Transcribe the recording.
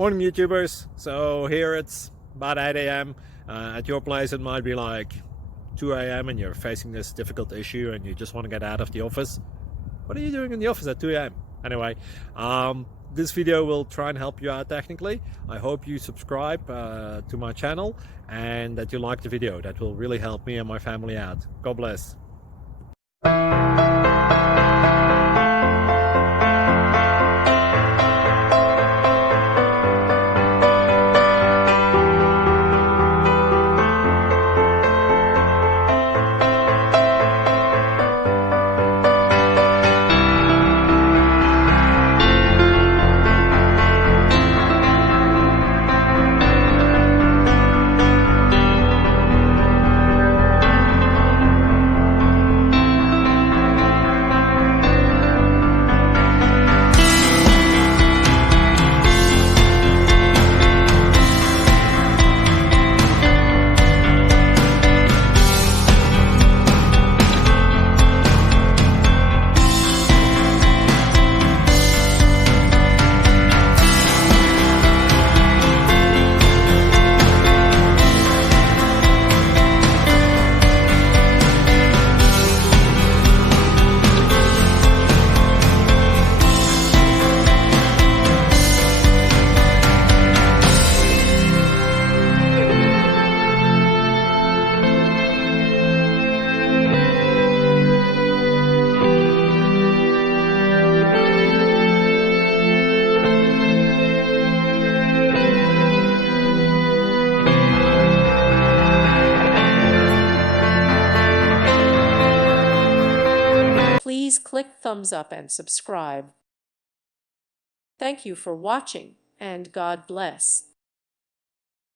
Morning YouTubers. So here it's about 8 a.m. At your place it might be like 2 a.m. and you're facing this difficult issue and you just want to get out of the office. What are you doing in the office at 2 a.m.? Anyway, this video will try and help you out technically. I hope you subscribe to my channel and that you like the video. That will really help me and my family out. God bless. Please click thumbs up and subscribe. Thank you for watching, and God bless.